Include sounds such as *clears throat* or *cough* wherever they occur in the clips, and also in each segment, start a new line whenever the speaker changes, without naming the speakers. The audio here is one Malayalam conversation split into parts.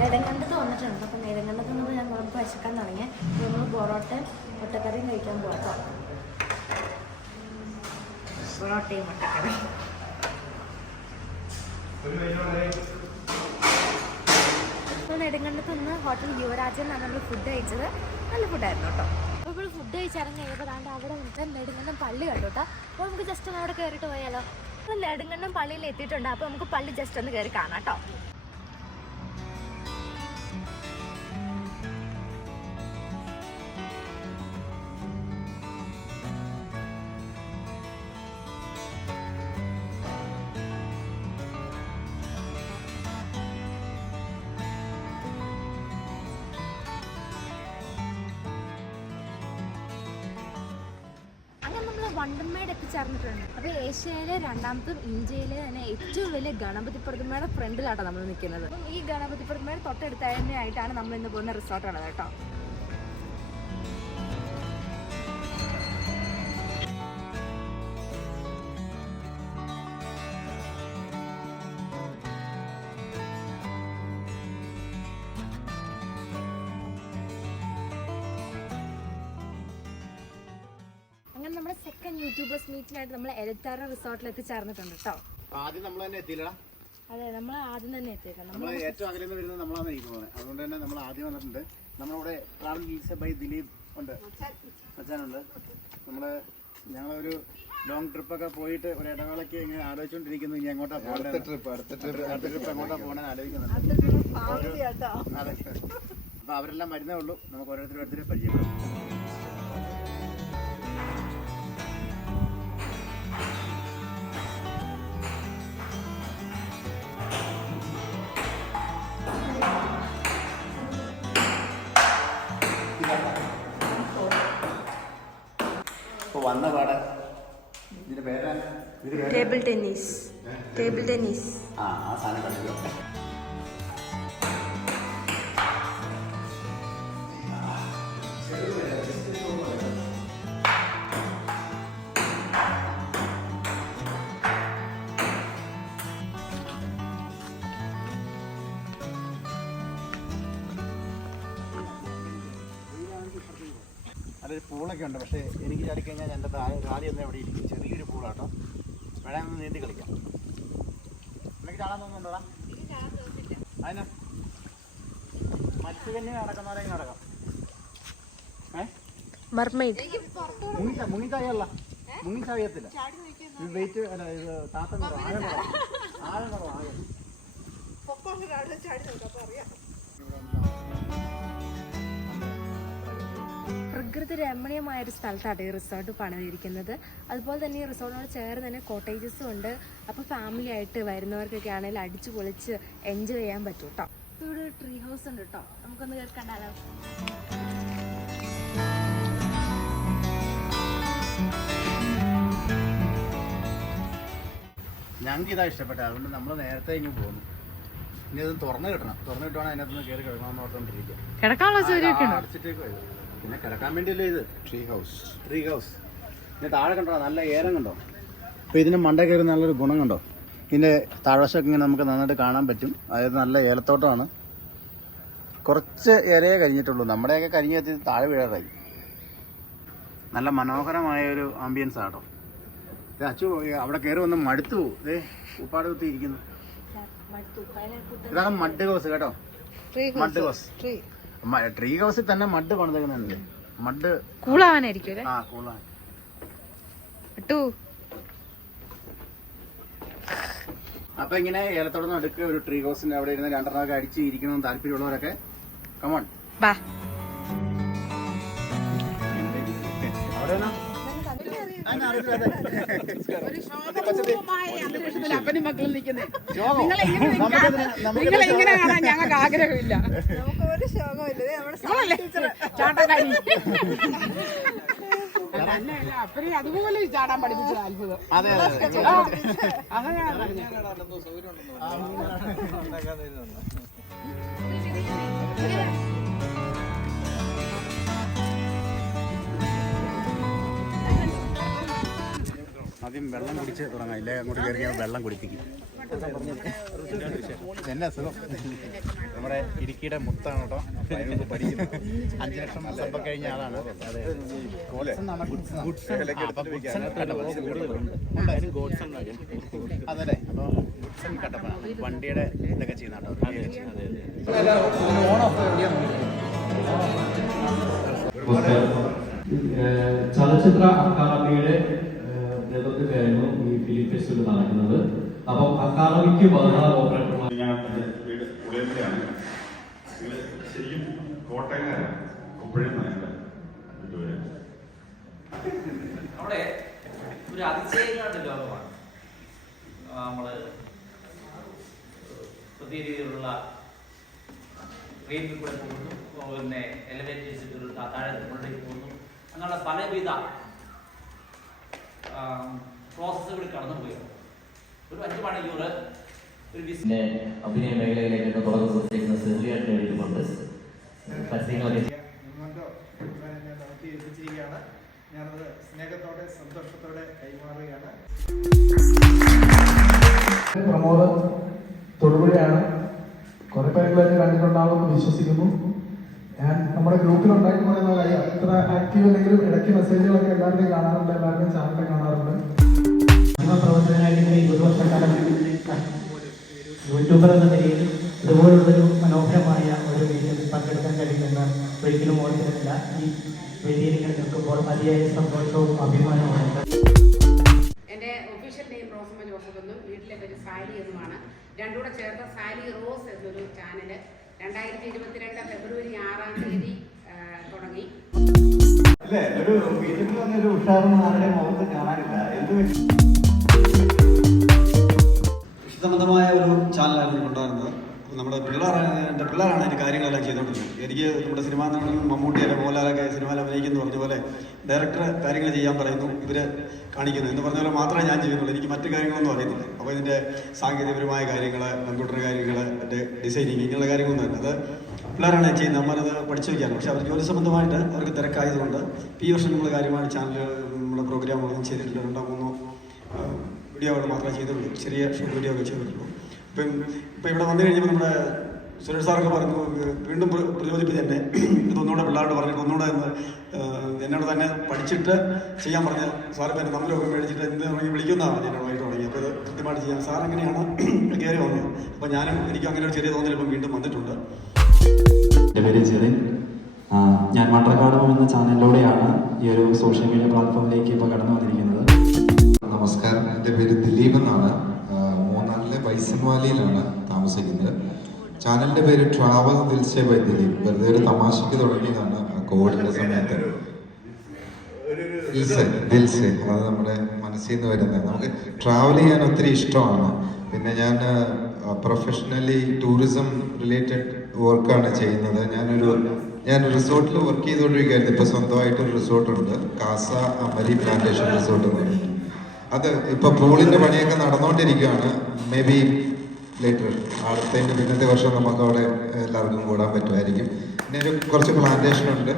നെടുങ്കണ്ടത്ത് വന്നിട്ടുണ്ട്. അപ്പം നെടുങ്കണ്ടത്ത് നിന്ന് ഞാൻ നമുക്ക് വിശക്കാൻ തുടങ്ങി. നമ്മൾ പൊറോട്ടയും മുട്ടക്കറിയും കഴിക്കാൻ പോകാം പൊറോട്ടയും മുട്ടക്കറിയും. അപ്പോൾ നെടുങ്കണ്ടത്ത് നിന്ന് ഹോട്ടൽ യുവരാജനാണ് നമ്മൾ ഫുഡ് കഴിച്ചത്. നല്ല ഫുഡായിരുന്നു കേട്ടോ. അപ്പോൾ ഇപ്പോൾ ഫുഡ് കഴിച്ചിറങ്ങി കഴിയുമ്പോൾ ദാണ്ട് അവിടെ വന്നിട്ട് നെടുങ്കണ്ടം പള്ളി കണ്ടു കേട്ടോ. അപ്പോൾ നമുക്ക് ജസ്റ്റ് ഒന്ന് അവിടെ കയറിയിട്ട് പോയാലോ. അപ്പോൾ പള്ളിയിൽ എത്തിയിട്ടുണ്ട്. അപ്പോൾ നമുക്ക് പള്ളി ജസ്റ്റ് ഒന്ന് കയറി കാണാം കേട്ടോ. വണ്ടന്മേട് എത്തിച്ചേർന്നിട്ടുണ്ട്. അപ്പോൾ ഏഷ്യയിലെ രണ്ടാമത്തും ഇന്ത്യയിലെ തന്നെ ഏറ്റവും വലിയ ഗണപതി പ്രതിമയുടെ ഫ്രണ്ടിലാട്ടോ നമ്മൾ നിൽക്കുന്നത് അപ്പം ഈ ഗണപതി പ്രതിമയുടെ തൊട്ടടുത്ത് നമ്മൾ ഇന്ന് പോകുന്ന റിസോർട്ട് ഉള്ളത് കേട്ടോ. നമ്മുടെ സെക്കൻഡ് യൂട്യൂബേഴ്സ് മീറ്റിനായിട്ട് നമ്മൾ എലത്താറ റിസോർട്ടിലേക്ക് ചേർന്നിട്ടുണ്ട് കേട്ടോ
ആദ്യം നമ്മൾ തന്നെ എത്തിയില്ലടാ.
അതെ നമ്മൾ ആദ്യം തന്നെ എത്തിയേക്കാം.
നമ്മൾ ഏറ്റവും അകലെ വരുന്നത് നമ്മളാണ് എനിക്ക് പോകുന്നത് അതുകൊണ്ട് തന്നെ നമ്മൾ ആദ്യം വന്നിട്ടുണ്ട്. നമ്മളിവിടെ ട്രാവൽ ഗീൽസ് ബൈ ദിലീപ് ഉണ്ട്. അച്ഛനുണ്ട് നമ്മൾ ഞങ്ങളൊരു ലോങ് ട്രിപ്പൊക്കെ പോയിട്ട് ഒരു ഇടവേളയ്ക്ക് ഇങ്ങനെ ആലോചിച്ചുകൊണ്ടിരിക്കുന്നു ഇനി എങ്ങോട്ടാ പോകേണ്ടത് ട്രിപ്പ് അടുത്ത ട്രിപ്പ് അടുത്ത ട്രിപ്പ് എങ്ങോട്ടാ പോകണമെന്ന് ആലോചിക്കുന്നുണ്ട്. അതെ. അപ്പൊ അവരെല്ലാം വരുന്നേ ഉള്ളൂ. നമുക്ക് ഓരോരുത്തരും ഓരോരുത്തരെ പരിചയപ്പെടാം വന്ന പാട്. ഇതിന്റെ പേരാ?
ടേബിൾ ടെന്നീസ് ടേബിൾ ടെന്നീസ്
ആ ആ സാധനം കളിക്കുക അതൊരു പൂളൊക്കെ ഉണ്ട്. പക്ഷേ എനിക്ക് ചാടിക്കഴിഞ്ഞാൽ എന്റെ താഴെ കാലി ഒന്നും എവിടെ ഇരിക്കും? ചെറിയൊരു പൂളാട്ടോ. വേണേ ഒന്ന് നീന്തി കളിക്കാം. എനിക്ക് ചാടാൻ തോന്നുന്നുണ്ടോടാ അതിന് മത്സ്യകന്യ നടക്കുന്നവരെ നടക്കാം. ഇത് വെയിറ്റ് അല്ല ഇത് താത്തം ആഴം കുറവ്. ആഴം കുറവ്. ആഴം
പ്രകൃതി രമണീയമായ ഒരു സ്ഥലത്താണ് ഈ റിസോർട്ട് പണിതിരിക്കുന്നത്. അതുപോലെ തന്നെ ഈ റിസോർട്ടിനോട് ചേർന്ന് തന്നെ കോട്ടേജസും ഉണ്ട്. അപ്പോൾ ഫാമിലി ആയിട്ട് വരുന്നവർക്കൊക്കെ ആണെങ്കിൽ അടിച്ചു പൊളിച്ച് എൻജോയ് ചെയ്യാൻ പറ്റും കേട്ടോ ഇവിടെ ഒരു ട്രീ ഹൗസ് ഉണ്ട് കേട്ടോ നമുക്കൊന്ന് കേൾക്കണ്ടാലോ? കണ്ടാലോ
ഞങ്ങൾക്ക് ഇതാ ഇഷ്ടപ്പെട്ടത്. അതുകൊണ്ട് നമ്മൾ നേരത്തെ ഇങ്ങ് പോകുന്നു ഇനി അത് തുറന്നു കിട്ടണം. തുറന്നു കിട്ടുവാണെങ്കിൽ അതിനകത്ത് നിന്ന് കയറി കിടക്കണമെന്ന് ഓർത്തോണ്ടിരിക്കുക.
കിടക്കാനുള്ള സൗകര്യമൊക്കെ
അടച്ചിട്ടേക്കുവാ ഇത്. പിന്നെ കിടക്കാൻ വേണ്ടിയല്ലേ ഇത്? ട്രീ ഹൗസ് ട്രീ ഹൗസ് പിന്നെ താഴെ കണ്ടോ? നല്ല ഏരം കണ്ടോ? അപ്പോൾ ഇതിന് മണ്ട കയറി നല്ലൊരു ഗുണം കണ്ടോ? ഇതിന്റെ താഴ്വശമൊക്കെ ഇങ്ങനെ നമുക്ക് നന്നായിട്ട് കാണാൻ പറ്റും. അതായത് നല്ല ഏലത്തോട്ടമാണ്. കുറച്ച് ഇലയെ കഴിഞ്ഞിട്ടുള്ളൂ നമ്മുടെയൊക്കെ കരിഞ്ഞെത്തി താഴെ വീഴാറായി. നല്ല മനോഹരമായ ഒരു ആംബിയൻസ് ആട്ടോ. അച്ചു അവിടെ കയറി വന്ന് മടുത്തു പോകും ഇതേ ഉപ്പാട് കുത്തി ഇരിക്കുന്നു. ഇതാണ് മഡ് ഹൗസ് കേട്ടോ. Mud house. ട്രീ ഹൗസിൽ തന്നെ മഡ് പണിതേക്കുന്നുണ്ട്. മഡ്
കൂളാവാനായിരിക്കും
ആ അപ്പൊ ഇങ്ങനെ ഏലത്തോടൊന്നും അടുക്ക ഒരു ട്രീ ഹൗസിന്റെ അവിടെ ഇരുന്ന് രണ്ടെണ്ണമൊക്കെ അടിച്ച് ഇരിക്കണമെന്ന് താല്പര്യമുള്ളവരൊക്കെ കമോൺ
ബാ.
അപ്പനും മക്കളും നിൽക്കുന്നേ. നിങ്ങൾ ഇങ്ങനെ കാണാൻ ഞങ്ങൾക്ക് ആഗ്രഹമില്ല? ചാട്ടക്കാരി അല്ല അല്ല അപ്പനെ അതുപോലെ ചാടാൻ പഠിപ്പിച്ചത് അത്ഭുതം.
അതെ അതെ
ആ, അങ്ങനെയാണ് പറഞ്ഞത്.
ആദ്യം വെള്ളം കുടിച്ച് തുടങ്ങാം. ഇല്ലേ? അങ്ങോട്ട് കയറി വെള്ളം കുടിപ്പിക്കും. എന്നെ അസുഖം നമ്മുടെ ഇടുക്കിയുടെ മുത്താണ് കേട്ടോ. അഞ്ച് ലക്ഷം സമ്പം കഴിഞ്ഞ ആളാണ്. അതെ. ഗോഡ്സൺ എന്നാണ് ഗുഡ്സൺ. ആ, അപ്പൊ ഗുഡ്സൺ കട്ടപ്പന കൂടുതലുണ്ട്. ഉണ്ടായിരുന്നു ഗോഡ്സൺ അതല്ലേ? അപ്പോൾ ഗുഡ്സൺ കട്ടപ്പന വണ്ടിയുടെ ഇതൊക്കെ ചെയ്യുന്ന കേട്ടോ.
ചലച്ചിത്ര അക്കാദമിയുടെ ഏഹ് നേതൃത്വത്തിലായിരുന്നു ഈ ഫിലിം ഫെസ്റ്റിവൽ നടക്കുന്നത്. അപ്പം അക്കാദമിക്ക് പതിനാറ് ഓപ്പറേറ്റർമാർ.
ഞാൻ വീട് ഉടയത്തിലാണ് ശരിക്കും കൊപ്പഴം വീട്ടുപേര്
അവിടെ ഒരു അതിശയങ്ങളുടെ ലോകമാണ്. നമ്മൾ നമ്മൾ പുതിയ രീതിയിലുള്ള ട്രെയിനിൽ കൂടെ പോകുന്നു പിന്നെ എലിവേറ്റേഴ്സ് താഴെ പോകുന്നു. അങ്ങനെയുള്ള പലവിധ പ്രോസസ്സുകൾ കടന്നുപോയത് ഒരു അഞ്ച് മണിക്കൂർ ഒരു ബിസിനസ്
പിന്നെ അഭിനയ മേഖലയിലേക്ക് തുടർന്ന് പ്രത്യേകിച്ച് സെറിയായിട്ട് വേണ്ടിക്കൊണ്ട് പരസ്യങ്ങളൊക്കെ
ഞാനത് സ്നേഹത്തോടെ സന്തോഷത്തോടെ കൈമാറുകയാണ്.
പ്രമോദ് തൊടുപുഴയാണ്. കുറെ പേരെങ്കിലും കണ്ടിട്ടുണ്ടാകുമെന്ന് വിശ്വസിക്കുന്നു. ഞാൻ നമ്മുടെ ഗ്രൂപ്പിൽ ഉണ്ടാക്കി പറയുന്ന കാര്യം അത്ര ആക്റ്റീവ് അല്ലെങ്കിലും ഇടയ്ക്ക് മെസ്സേജുകളൊക്കെ എല്ലാവരുടെയും കാണാറുണ്ട് എല്ലാവരുടെയും ചാനലിൽ കാണാറുണ്ട്.
പ്രവർത്തകനായിട്ട് ഇരുപത് വർഷക്കാലം യൂട്യൂബർ എന്ന നിലയിൽ ഇതുപോലുള്ളൊരു മനോഹരമായ ഒരു വേദിയിൽ പങ്കെടുക്കാൻ കഴിയുമെന്ന് ഒരിക്കലും ഓർത്തിരുന്നില്ല ഈ വേദിയിൽ ഇങ്ങനെ നിൽക്കുമ്പോൾ അതിയായ സന്തോഷവും അഭിമാനവുമുണ്ട്
എന്റെ ഒഫീഷ്യൽ നെയിം റോസമ്മ ജോസഫ് എന്നും വീട്ടിലെ പേര് സാലി എന്നുമാണ്. രണ്ടുകൂടെ ചേർത്ത സാലി റോസ് എന്നൊരു ചാനൽ രണ്ടായിരത്തി ഇരുപത്തിരണ്ട് ഫെബ്രുവരി ആറാം തീയതി തുടങ്ങി.
അല്ലേ? ഒരു വീട്ടിൽ വന്നൊരു ഉഷാറൊന്നും ആരുടെ മുഖത്ത് കാണാനില്ല. എന്ത്
സംബന്ധമായ ഒരു ചാനലായിരുന്നു കൊണ്ടുവരുന്നത് നമ്മുടെ പിള്ളേരാണ് എന്റെ പിള്ളേരാണ് അതിന്റെ കാര്യങ്ങളെല്ലാം ചെയ്തുകൊണ്ടിരുന്നത്. എനിക്ക് നമ്മുടെ സിനിമാ നടനും മമ്മൂട്ടിയുടെ മോഹൻലാലൊക്കെ സിനിമയിൽ അഭിനയിക്കുന്നു പറഞ്ഞ പോലെ ഡയറക്ടർ കാര്യങ്ങൾ ചെയ്യാൻ പറയുന്നു ഇവർ കാണിക്കുന്നു എന്ന് പറഞ്ഞ പോലെ മാത്രമേ ഞാൻ ചെയ്യുന്നുള്ളൂ. എനിക്ക് മറ്റു കാര്യങ്ങളൊന്നും അറിയത്തില്ല. അപ്പോൾ ഇതിന്റെ സാങ്കേതികപരമായ കാര്യങ്ങൾ കമ്പ്യൂട്ടർ കാര്യങ്ങൾ എന്റെ ഡിസൈനിങ് ഇങ്ങനെയുള്ള കാര്യങ്ങളൊന്നും അല്ല. അത് പിള്ളേരാണ് ചെയ്യുന്നത്. നമ്മളത് പഠിച്ചു വയ്ക്കാറ് പക്ഷേ അവർ ജോലി സംബന്ധമായിട്ട് അവർക്ക് തിരക്കായതുകൊണ്ട് ഈ വർഷം നമ്മൾ കാര്യമായിട്ട് ചാനൽ നമ്മുടെ പ്രോഗ്രാമുകളൊന്നും ചെയ്തിട്ടില്ല. രണ്ടോ മൂന്നോ വീഡിയോകൾ മാത്രമേ ചെയ്തിട്ടുള്ളൂ ചെറിയ ഷോർട്ട് വീഡിയോ ഒക്കെ ചെയ്തിട്ടുള്ളൂ. ഇപ്പം ഇപ്പം ഇവിടെ വന്നു കഴിഞ്ഞപ്പോൾ നമ്മുടെ സുരേഷ് സാറൊക്കെ പറഞ്ഞു വീണ്ടും പ്ര- പ്രചോദിപ്പിച്ച് എന്നെ. ഇതൊന്നുകൂടെ പിള്ളേരോട് പറഞ്ഞിട്ട് ഒന്നുകൂടെ ഒന്ന് എന്നോട് തന്നെ പഠിച്ചിട്ട് ചെയ്യാൻ പറഞ്ഞ സാറ് പിന്നെ തമ്മിലൊക്കെ മേടിച്ചിട്ട് എന്ത് തുടങ്ങി വിളിക്കുന്നതാണ് പറഞ്ഞത് എന്നോട് വൈകിട്ട് തുടങ്ങി. അപ്പോൾ ഇത് കൃത്യമായിട്ട് ചെയ്യാം. സാർ എങ്ങനെയാണ് *clears throat* കയറി വന്നത്. അപ്പോൾ ഞാനും എനിക്ക് അങ്ങനെ ഒരു ചെറിയ തോന്നൽ ഇപ്പം വീണ്ടും വന്നിട്ടുണ്ട്.
എന്റെ പേര് ജെറിൻ. ഞാൻ മണ്ടക്കാടം എന്ന ചാനലിലൂടെയാണ് ഈ ഒരു സോഷ്യൽ മീഡിയ പ്ലാറ്റ്ഫോമിലേക്ക് ഇപ്പോൾ കടന്നു വന്നിരിക്കുന്നത്.
നമസ്കാരം. എന്റെ പേര് ദിലീപ് എന്നാണ്. ആ, വാലിയിലാണ് താമസിക്കുന്നത്. ചാനലിന്റെ പേര് ട്രാവൽ ദിൽസെ ബൈ വെറുതെ ഒരു തമാശയ്ക്ക് തുടങ്ങിയതാണ് കോവിഡിന്റെ സമയത്ത്. ദിൽസെ ദിൽസെ അത് നമ്മുടെ മനസ്സിൽ നിന്ന് വരുന്നത്. നമുക്ക് ട്രാവൽ ചെയ്യാൻ ഒത്തിരി ഇഷ്ടമാണ്. പിന്നെ ഞാൻ പ്രൊഫഷണലി ടൂറിസം റിലേറ്റഡ് വർക്കാണ് ചെയ്യുന്നത്. ഞാനൊരു ഞാൻ റിസോർട്ടിൽ വർക്ക് ചെയ്തുകൊണ്ടിരിക്കുകയായിരുന്നു. ഇപ്പോൾ സ്വന്തമായിട്ട് റിസോർട്ടുണ്ട് കാസ അമരി പ്ലാന്റേഷൻ റിസോർട്ട് എന്ന് അത് ഇപ്പൊ പൂളിന്റെ പണിയൊക്കെ നടന്നുകൊണ്ടിരിക്കുകയാണ് മേ ബി ലേറ്റർ അടുത്തതിന്റെ പിന്നത്തെ വർഷം നമുക്ക് അവിടെ എല്ലാവർക്കും കൂടാൻ പറ്റുമായിരിക്കും. പിന്നെ ഒരു കുറച്ച് പ്ലാന്റേഷൻ ഉണ്ട്.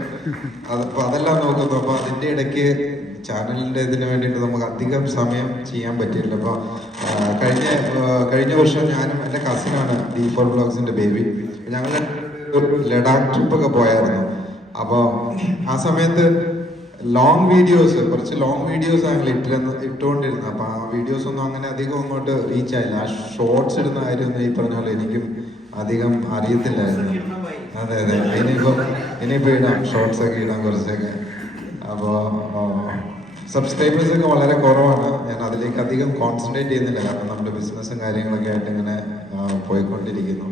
അത് അപ്പോൾ അതെല്ലാം നോക്കുന്നു അപ്പോൾ അതിന്റെ ഇടയ്ക്ക് ചാനലിന്റെ ഇതിന് വേണ്ടിയിട്ട് നമുക്ക് അധികം സമയം ചെയ്യാൻ പറ്റിയില്ല. അപ്പോൾ കഴിഞ്ഞ കഴിഞ്ഞ വർഷം ഞാനും എന്റെ കസിനാണ് ഡി ഫോർ ബ്ലോഗ്സിന്റെ ബേബി ഞങ്ങൾ ലഡാക്ക് ട്രിപ്പൊക്കെ പോയായിരുന്നു. അപ്പോൾ ആ സമയത്ത് ലോങ് വീഡിയോസ് കുറച്ച് ലോങ് വീഡിയോസ് ഞങ്ങൾ ഇട്ടിരുന്ന ഇട്ടുകൊണ്ടിരുന്നത്. അപ്പോൾ ആ വീഡിയോസ് ഒന്നും അങ്ങനെ അധികം അങ്ങോട്ട് റീച്ച് ആയില്ല. ആ ഷോർട്സ് ഇടുന്ന കാര്യമൊന്നും ഈ പറഞ്ഞ പോലെ എനിക്കും അധികം അറിയത്തില്ലായിരുന്നു. അതെ അതെ. ഇനിയിപ്പോൾ ഇനിയിപ്പോൾ ഇടാം. ഷോർട്സ് ഒക്കെ ഇടാം കുറച്ചൊക്കെ. അപ്പോൾ സബ്സ്ക്രൈബേഴ്സ് ഒക്കെ വളരെ കുറവാണ്. ഞാൻ അതിലേക്ക് അധികം കോൺസെൻട്രേറ്റ് ചെയ്യുന്നില്ല. കാരണം നമ്മുടെ ബിസിനസ്സും കാര്യങ്ങളൊക്കെ ആയിട്ട് ഇങ്ങനെ പോയിക്കൊണ്ടിരിക്കുന്നു.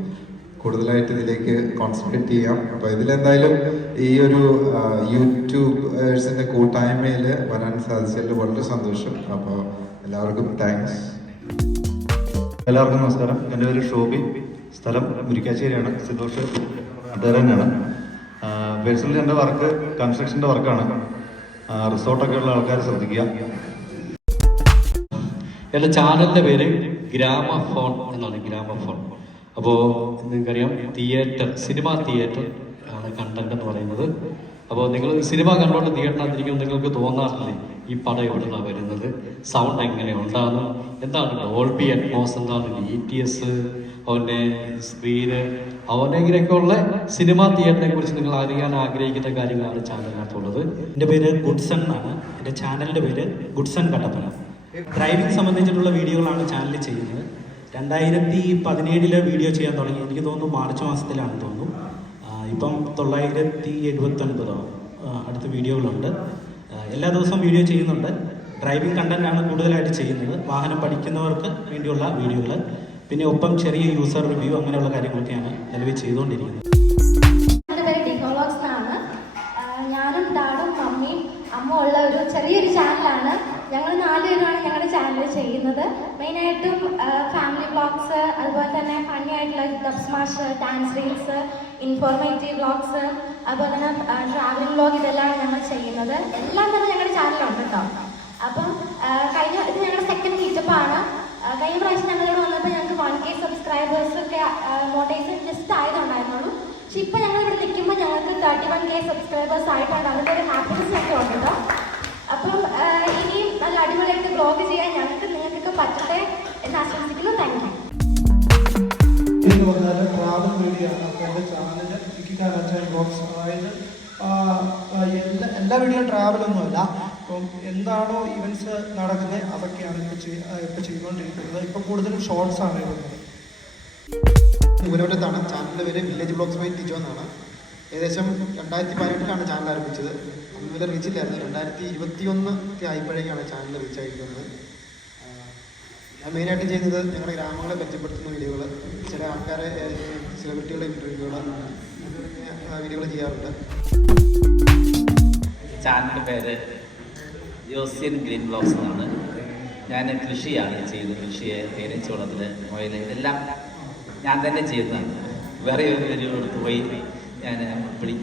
കൂടുതലായിട്ട് ഇതിലേക്ക് കോൺസെൻട്രേറ്റ് ചെയ്യാം. അപ്പോൾ ഇതിലെന്തായാലും ഈ ഒരു ആ, യൂട്യൂബേഴ്സിന്റെ കൂട്ടായ്മയിൽ വരാൻ സാധിച്ചതിൽ വളരെ സന്തോഷം. അപ്പോൾ എല്ലാവർക്കും താങ്ക്സ്
എല്ലാവർക്കും നമസ്കാരം. എന്റെ പേര് ഷോബി. സ്ഥലം മുരിക്കാശ്ശേരിയാണ്. സിദ്ധോഷ് അദ്ദേഹം തന്നെയാണ് പേഴ്സണലി എന്റെ വർക്ക് കൺസ്ട്രക്ഷന്റെ വർക്കാണ്. റിസോർട്ടൊക്കെ ഉള്ള ആൾക്കാരെ ശ്രദ്ധിക്കുക.
എന്റെ ചാനലിന്റെ പേര് ഗ്രാമഫോൺ എന്നാണ് ഗ്രാമഫോൺ. അപ്പോൾ നിങ്ങൾക്കറിയാം തിയേറ്റർ സിനിമ തിയേറ്റർ കണ്ടന്റ് എന്ന് പറയുന്നത്.
അപ്പോൾ നിങ്ങൾ സിനിമ കണ്ടുകൊണ്ട് തിയേറ്ററിനകത്തിരിക്കുമ്പോൾ നിങ്ങൾക്ക് തോന്നാറില്ലേ ഈ പടം എവിടെയാണ് വരുന്നത്? സൗണ്ട് എങ്ങനെ ഉണ്ടാകുന്നു? എന്താണ് ഡോൾബി അറ്റ്മോസ് എന്താണ് ഡി ടി എസ് അവന്റെ സ്ക്രീന് അവന്റെ ഇങ്ങനെയൊക്കെയുള്ള സിനിമാ തിയേറ്ററിനെ കുറിച്ച് നിങ്ങൾ അറിയാൻ ആഗ്രഹിക്കുന്ന കാര്യങ്ങളാണ് ചാനലിനകത്തുള്ളത്.
എന്റെ പേര് ഗുഡ്സൺ എന്നാണ്. എന്റെ ചാനലിന്റെ പേര് ഗുഡ്സൺ കട്ടപ്പന. ഡ്രൈവിംഗ് സംബന്ധിച്ചിട്ടുള്ള വീഡിയോകളാണ് ചാനലിൽ ചെയ്യുന്നത്. രണ്ടായിരത്തി പതിനേഴിൽ വീഡിയോ ചെയ്യാൻ തുടങ്ങി. എനിക്ക് തോന്നുന്നു മാർച്ച് മാസത്തിലാണ് തോന്നുന്നു. ഇപ്പം തൊള്ളായിരത്തി എഴുപത്തൊൻപതോ അടുത്ത വീഡിയോകളുണ്ട്. എല്ലാ ദിവസവും വീഡിയോ ചെയ്യുന്നുണ്ട്. ഡ്രൈവിംഗ് കണ്ടന്റാണ് കൂടുതലായിട്ട് ചെയ്യുന്നത്. വാഹനം പഠിക്കുന്നവർക്ക് വേണ്ടിയുള്ള വീഡിയോകൾ പിന്നെ ഒപ്പം ചെറിയ യൂസർ റിവ്യൂ അങ്ങനെയുള്ള കാര്യങ്ങളൊക്കെയാണ് നിലവിൽ ചെയ്തുകൊണ്ടിരിക്കുന്നത്.
ഞാനും ഡാഡും മമ്മിയും അമ്മ ഉള്ള ഒരു ചെറിയൊരു ചാനലാണ് ഞങ്ങൾ നാലുപേരുമാണ് ഞങ്ങളുടെ ചാനൽ ചെയ്യുന്നത്. മെയിനായിട്ടും ഫാമിലി ബ്ലോഗ്സ് അതുപോലെ തന്നെ ഫണ്ണി ആയിട്ടുള്ള ഡബ് മാഷ് ഡാൻസ് റീൽസ് ഇൻഫോർമേറ്റീവ് വ്ളോഗ്സ് അതുപോലെ തന്നെ ട്രാവലിംഗ് വ്ളോഗ് ഇതെല്ലാം ഞങ്ങൾ ചെയ്യുന്നത്. എല്ലാം തന്നെ ഞങ്ങളുടെ ചാനലുണ്ട് കേട്ടോ അപ്പം കഴിഞ്ഞ ഇത് ഞങ്ങളുടെ സെക്കൻഡ് മീറ്റപ്പാണ് കഴിഞ്ഞ പ്രാവശ്യം ഞങ്ങളിവിടെ വന്നപ്പോൾ ഞങ്ങൾക്ക് വൺ കെ സബ്സ്ക്രൈബേഴ്സ് ഒക്കെ മോട്ടേഴ്സ് ജസ്റ്റ് ആയതുണ്ടായിരുന്നുള്ളൂ പക്ഷെ ഇപ്പം ഞങ്ങൾ ഇവിടെ നിൽക്കുമ്പോൾ ഞങ്ങൾക്ക് തേർട്ടി വൺ കെ സബ്സ്ക്രൈബേഴ്സ് ആയിട്ടുണ്ട്. അതിന്റെ ഒരു ഹാപ്പിനെസ് ഒക്കെ ഉണ്ട് കേട്ടോ അപ്പം ഇനിയും നല്ല അടിപൊളിയായിട്ട് ബ്ലോഗ് ചെയ്യാൻ ഞങ്ങൾക്ക് നിങ്ങൾക്കൊക്കെ പറ്റട്ടെ എന്ന് ആശംസിക്കുന്നു. താങ്ക് യു
പ്രാദം ട്രാവൽ ആണ് അപ്പോൾ എന്റെ ചാനൽ ഇക്കിക്കാരൻ ബ്ലോഗ്സ് അതായത് ആ, ആ, എല്ലാ എല്ലാ വീഡിയോ ട്രാവലൊന്നുമല്ല അപ്പം എന്താണോ ഇവന്റ്സ് നടക്കുന്നത് അതൊക്കെയാണ് ഇപ്പോൾ ചെയ് ഇപ്പോൾ ചെയ്തുകൊണ്ടിരിക്കുന്നത് ഇപ്പോൾ കൂടുതലും ഷോർട്സ് ആണ് ഇടുന്നത്.
പൂരവറ്റത്താണ് ചാനലിന്റെ പേര് വില്ലേജ് ബ്ലോഗ്സ് ബൈ ടിജോ എന്നാണ്. ഏകദേശം രണ്ടായിരത്തി പതിനെട്ടിലാണ് ചാനൽ ആരംഭിച്ചത്. അന്ന് വരെ റീച്ചില്ലായിരുന്നു രണ്ടായിരത്തി ഇരുപത്തി ഒന്ന് ആയപ്പോഴേക്കാണ് ചാനൽ റീച്ച് ആയിരിക്കുന്നത്. ഞാൻ മെയിനായിട്ട് ചെയ്യുന്നത് ഞങ്ങളുടെ ഗ്രാമങ്ങളെ മെച്ചപ്പെടുത്തുന്ന വീഡിയോകൾ ചില ആൾക്കാരെ സെലിബ്രിറ്റികളുടെ ഇന്റർവ്യൂകൾ വീഡിയോകൾ ചെയ്യാറുണ്ട്.
ചാനലിന്റെ പേര് യോസിയൻ ഗ്രീൻ ബ്ലോക്സ് എന്നാണ്. ഞാൻ കൃഷിയാണ് ചെയ്യുന്നത്. കൃഷിയെ തേനീച്ചവളത്തിൽ മുയൽ എല്ലാം ഞാൻ തന്നെ ചെയ്യുന്നതാണ്. വേറെ ഒരു അടുത്ത് പോയി ഞാൻ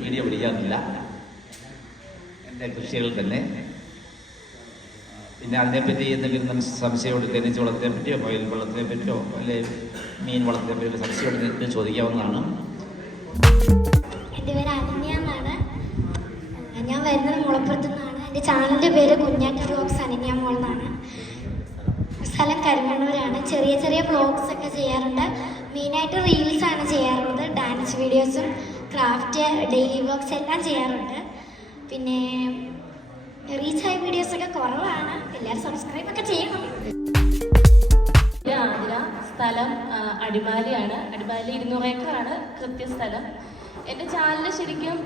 വീഡിയോ പിടിക്കാറില്ല എന്റെ കൃഷികൾ തന്നെ പിന്നെ അതിനെപ്പറ്റി എന്തെങ്കിലും സംശയമുണ്ട് തേനീച്ച വളർത്തിനെ പറ്റിയോ മുയൽ വെള്ളത്തിനെ പറ്റിയോ അല്ലെ മീൻ വളത്തിനെ പറ്റിയോ സംശയമുണ്ടെങ്കിൽ ചോദിക്കാവുന്നതാണ്.
എന്റെ പേര് അനന്യ എന്നാണ്. ഞാൻ വരുന്നത് മുളപ്പുറത്തു നിന്നാണ്. എന്റെ ചാനലിന്റെ പേര് കുഞ്ഞാറ്റ വ്ലോഗ്സ് അനന്യ മോൾ എന്നാണ്. സ്ഥലം കരിമണ്ണൂരാണ്. ചെറിയ ചെറിയ വ്ളോഗ്സ് ഒക്കെ ചെയ്യാറുണ്ട്. മെയിനായിട്ട് റീൽസ് ആണ് ചെയ്യാറുള്ളത്. ഡാൻസ് വീഡിയോസും ക്രാഫ്റ്റ് ഡെയിലി വ്ളോഗ്സ് എല്ലാം ചെയ്യാറുണ്ട്. പിന്നെ റീച്ചായ വീഡിയോസ് ഒക്കെ കുറവാണ്. എല്ലാവരും സബ്സ്ക്രൈബ് ഒക്കെ ചെയ്യണം.
ആതിര. സ്ഥലം അടിമാലിയാണ്. അടിമാലി ഇരുന്നൂറ് ഏക്കറാണ് കൃത്യസ്ഥലം. എന്റെ ചാനൽ ശരിക്കും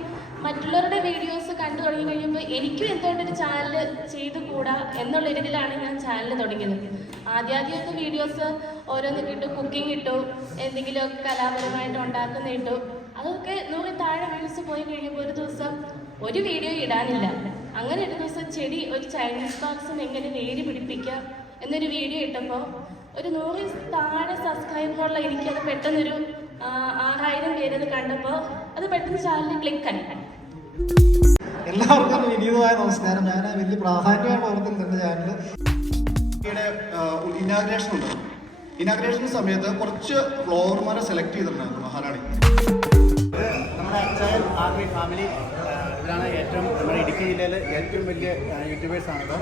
മറ്റുള്ളവരുടെ വീഡിയോസ് കണ്ടു തുടങ്ങി കഴിയുമ്പോൾ എനിക്കും എന്തുകൊണ്ടൊരു ചാനൽ ചെയ്തു കൂടാ എന്നുള്ള രീതിയിലാണ് ഞാൻ ചാനൽ തുടങ്ങിയത്. ആദ്യാദ്യമൊക്കെ വീഡിയോസ് ഓരോന്ന് കിട്ടും കുക്കിംഗ് കിട്ടും എന്തെങ്കിലും കലാപരമായിട്ട് ഉണ്ടാക്കുന്ന കിട്ടും അതൊക്കെ നൂറിൽ താഴെ വ്യൂസ് പോയി കഴിയുമ്പോൾ ഒരു ദിവസം ഒരു വീഡിയോ ഇടാനില്ല. അങ്ങനെ ഒരു ദിവസം ചെടി ഒരു ചൈനീസ് ബോക്സിന് എങ്ങനെ വേര് പിടിപ്പിക്കാം എന്നൊരു വീഡിയോ ഇട്ടപ്പോൾ ഒരു നൂറിൽ താഴെ സബ്സ്ക്രൈബറുള്ള എനിക്കത് പെട്ടെന്നൊരു ആറായിരം പേരത് കണ്ടപ്പോൾ അത് പെട്ടെന്ന് ചാനലിൽ ക്ലിക്കായി
എല്ലാവർക്കും വിനീതമായ നമസ്കാരം. ഞാൻ വലിയ പ്രാധാന്യമായിട്ട് ഓർക്കുന്നത് എന്റെ ചാനൽ ഇനാഗ്രേഷൻ ഉണ്ട്. ഇനാഗ്രേഷൻ സമയത്ത് കുറച്ച് ഫ്ലോവർമാരെ സെലക്ട് ചെയ്തിട്ടുണ്ടായിരുന്നു മഹാറാണി.
നമ്മുടെ അച്ചായൻ ആഗ്രി ഫാമിലി ഇവരാണ് ഏറ്റവും നമ്മുടെ ഇടുക്കി ജില്ലയിൽ ഏറ്റവും വലിയ യൂട്യൂബേഴ്സാണ് അപ്പം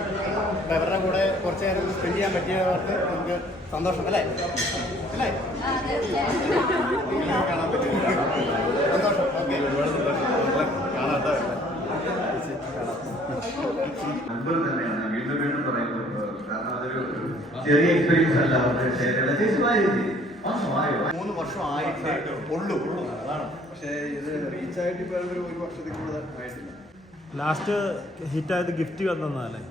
അപ്പോൾ ഇവരുടെ കൂടെ കുറച്ച് നേരം സ്പെൻഡ് ചെയ്യാൻ പറ്റിയവർക്ക് നമുക്ക് സന്തോഷം അല്ലേ? അല്ലേ? കാണാൻ പറ്റും സന്തോഷം. ഓക്കെ ഒരുപാട് സന്തോഷം കാണാത്ത
തന്നെയാണ് വീണ്ടും വീണ്ടും പറയുന്നത് കാരണം അതൊരു ചെറിയ എക്സ്പീരിയൻസ് അല്ല.
മൂന്ന് വർഷം ആയിട്ട് ഉള്ളൂ ഉള്ളൂ. അതാണ്.
പക്ഷേ ഇത് റീച്ച് ആയിട്ട് ഇപ്പോൾ ഒരു ഒരു വർഷത്തിൽ കൂടുതൽ ആയിട്ടില്ല
ലാസ്റ്റ് ഹിറ്റായത് ഗിഫ്റ്റ് തന്നതല്ലേ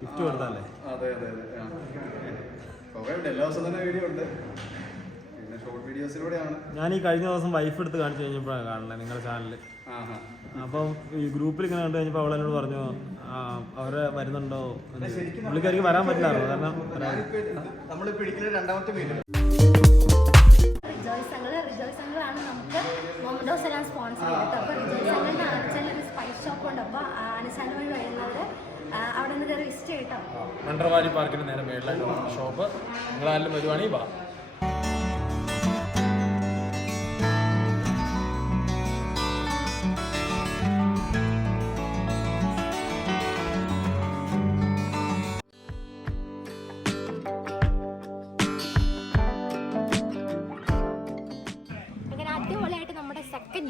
ഗിഫ്റ്റ് കൊടുത്താലേ
അതെ അതെ അതെ. ആ. കുഴപ്പമില്ല എല്ലാ ദിവസവും തന്നെ വീഡിയോ ഉണ്ട്. പിന്നെ ഷോർട്ട് വീഡിയോസിലൂടെയാണ്
ഞാൻ ഈ കഴിഞ്ഞ ദിവസം വൈഫ് എടുത്ത് കാണിച്ചു കഴിഞ്ഞപ്പോഴാണ് കാണുന്നത് നിങ്ങളുടെ ചാനലിൽ
ആഹാ.
അപ്പം ഈ ഗ്രൂപ്പിൽ ഇങ്ങനെ കണ്ടു കഴിഞ്ഞപ്പോൾ അവളെന്നോട് പറഞ്ഞു അവർ വരുന്നുണ്ടോ. പുള്ളിക്കാരിക്ക് വരാൻ പറ്റില്ലായിരുന്നു. കാരണം
രണ്ടാമത്തെ വീഡിയോ
മണ്ടർവാലി പാർക്കിന് നേരെ മേളിലായിട്ട് ഷോപ്പ്. നിങ്ങളാരും വരുവാണെങ്കിൽ വാ.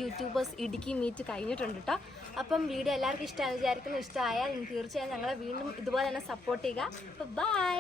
യൂട്യൂബേഴ്സ് ഇടുക്കി മീറ്റ് കഴിഞ്ഞിട്ടുണ്ട് കേട്ടോ അപ്പം വീഡിയോ എല്ലാവർക്കും ഇഷ്ടമാണ് വിചാരിക്കുന്നു. ഇഷ്ടമായാൽ തീർച്ചയായും ഞങ്ങളെ വീണ്ടും ഇതുപോലെ തന്നെ സപ്പോർട്ട് ചെയ്യുക. അപ്പോൾ ബൈ